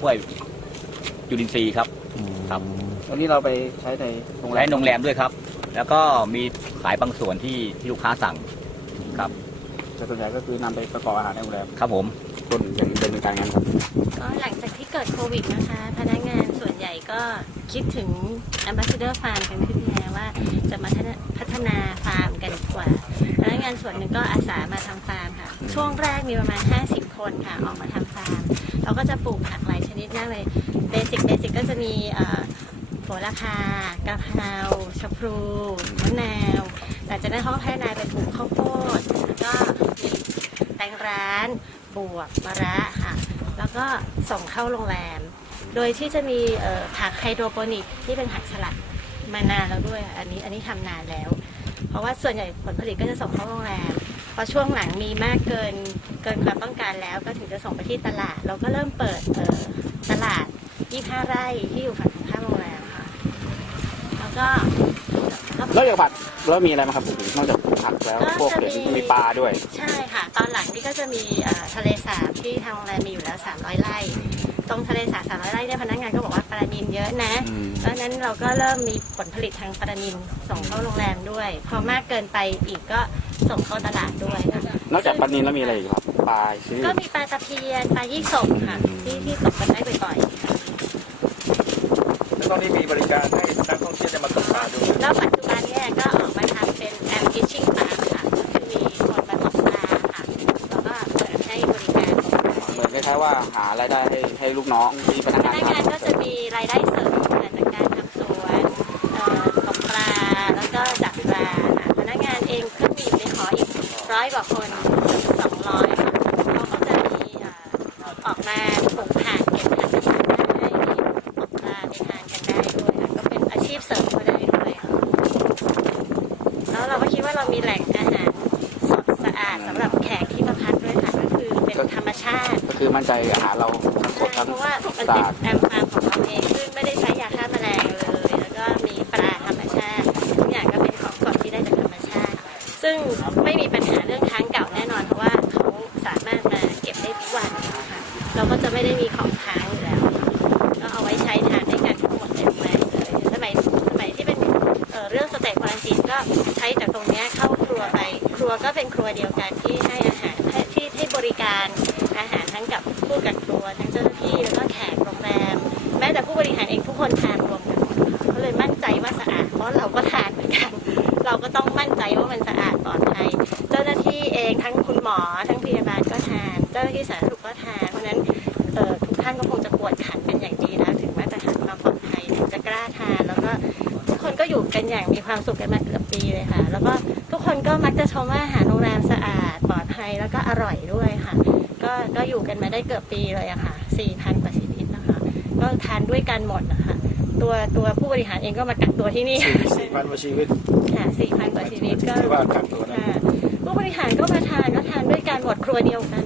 กล้วยจุลินทรีย์ครับ ครับ วันนี้เราไปใช้ในโรงแรและมโรงแรมด้วยครับ แล้วก็มีขายบางส่วนที่ที่ลูกค้าสั่งครับแต่ส่วนใหญ่ก็คือนำไปประกอบอาหารในโรงแรมครับผม ต้นอย่างดำเนินการงานครับ ก็หลังจากที่เกิดโควิดนะคะ พนักงานส่วนใหญ่ก็คิดถึง Ambassador Farm กันขึ้นมาว่าจะมาพัฒนาฟาร์มกันดีกว่า พนักงานส่วนหนึ่งก็อาสามาทำฟาร์มค่ะ ช่วงแรกมีประมาณ 50 คนค่ะ ออกมาทำฟาร์ม เราก็จะปลูกผักหลายชนิดมากเลยเบสิกเบสิกก็จะมีโหระพากะเพราชะพลูมะนาวหลังจากนั้นเขาก็พัฒนาไปปลูกข้าวโพดแล้วก็มีแตงร้านบวกมะระค่ะ แล้วก็ส่งเข้าโรงแรม โดยที่จะมีผักไฮโดรโปนิกที่เป็นผักสลัดมานานแล้วด้วย อันนี้อันนี้ทำนานแล้ว เพราะว่าส่วนใหญ่ผลผลิตก็จะส่งเข้าโรงแรม พอช่วงหลังมีมากเกินเกินความต้องการแล้วก็ถึงจะส่งไปที่ตลาด เราก็เริ่มเปิดเอ่อตลาด25ไร่ที่อยู่ฝั่งตรงข้ามโรงแรมค่ะแล้วก็ก็แล้วอย่างผักแล้วมีอะไรไหมครับนอกจากผักแล้วก็พวกจะเดี๋ยวมีนี้มีปลาด้วย ใช่ค่ะ ตอนหลังนี่ก็จะมีเอ่อทะเลสาบที่ทางโรงแรมมีอยู่แล้ว 300ไร่ตรงทะเลสาบ300ไร่เนี่ยพนักงานก็ บอกว่าปลานินเยอะนะ อืม เพราะฉะนั้นเราก็เริ่มมีผลผลิตทางปลานินส่งเข้าโรงแรมด้วย พอมากเกินไปอีกก็ส่งเข้าตลาดด้วยค่ะนอกจากปลานินแล้วมีอะไรอีกครับปลาชื่อ ก็มีปลาตะเพียนปลายี่สกค่ะ ที่ที่ตกกันได้บ่อยๆค่ะแล้วตอนนี้มีบริการให้นักท่องเที่ยวได้มาตกปลาด้วย แล้วปัจ ว่าหารายได้ให้ให้ลูกน้องที่พนักพงานนักงานทำก็จะมีรายได้เสริมค่ะจากการทำสวนเอ่อตกปลาแล้วก็จับปลาค่ะพนักงานเองก็มีอยู่ในหออีกร้อยกว่าคนสองร้อยค่ะเขาก็จะมีเอ่อออกมาปลูกผักเก็บผักไปทานได้ตกปลาไปทานกันได้ด้วยค่ะก็เป็นอาชีพเสริมก็ได้ด้วยค่ะแล้วเราก็คิดว่าเรามีแหล่งอาหารสดสะอาดสำหรับแขกด้วยค่ะก็คือเป็นธรรมชาติ ก็ คือมั่นใจอาหารเราทั้งสใช่ดทั้งเพราะว่ามันสะเป็นอาดแอมฟาร์มของเราเองซึ่งไม่ได้ใช้ยาฆ่าแมลงเลย แล้วก็มีปลาธรรมชาติทุกอย่างก็เป็นของสดที่ได้จากธรรมชาติ ซึ่งไม่มีปัญหาเรื่องค้างเก่าแน่นอนเพราะว่าเขาสามารถมาเก็บได้ทุกวันค่ะเราก็จะไม่ได้มีของค้างอยู่แล้ว ก็เอาไว้ใช้ทานด้วยกันทั้งหมดในโรงแรมเลยสมัยสมัยที่เป็นเอ่อเรื่องสเต็กควอนตินก็ใช้จากตรงเนี้ยเข้าครัวไป ครัวก็เป็นครัวเดียวกันที่ให้อาหารให้ที่ให้บริการ อาหารทั้งกับผู้กักครัวทั้งเจ้าหน้าที่แล้วก็แขกโรงแรมแม้แต่ผู้บริหารเองทุกคนทานรวมกันก็เลยมั่นใจว่าสะอาดเพราะเราก็ทานเหมือนกัน เราก็ต้องมั่นใจว่ามันสะอาดปลอดภัยเจ้าหน้าที่เองทั้งคุณหมอทั้งพยาบาลก็ทาน เจ้าหน้าที่สาธารณสุขก็ทานเพราะนั้นทุกท่านก็คงจะกวดขันเป็นอย่างดีแล้วถึงมาตรฐานความปลอดภัยถึงจะกล้าทานแล้วก็ทุกคนก็อยู่กันอย่างมีความสุขกันมาเกือบปีเลยค่ะ แล้วก็ทุกคนก็มักจะชมว่าอาหารโรงแรมสะอาดปลอดภัยแล้วก็อร่อยด้วยค่ะ อยู่กันมาได้เกือบปีเลยอะค่ะ4,000กว่าชีวิตนะคะ ก็ทานด้วยกันหมดนะคะ ตัวตัวผู้บริหารเองก็มากักตัวที่นี่สี่พันกว่าชีวิตค่ะ4,000กว่าชีวิตก็ที่ว่ากักตัวนะค่ะผู้บริหารก็มาทานก็ทานด้วยกันหมดครัวเดียวกัน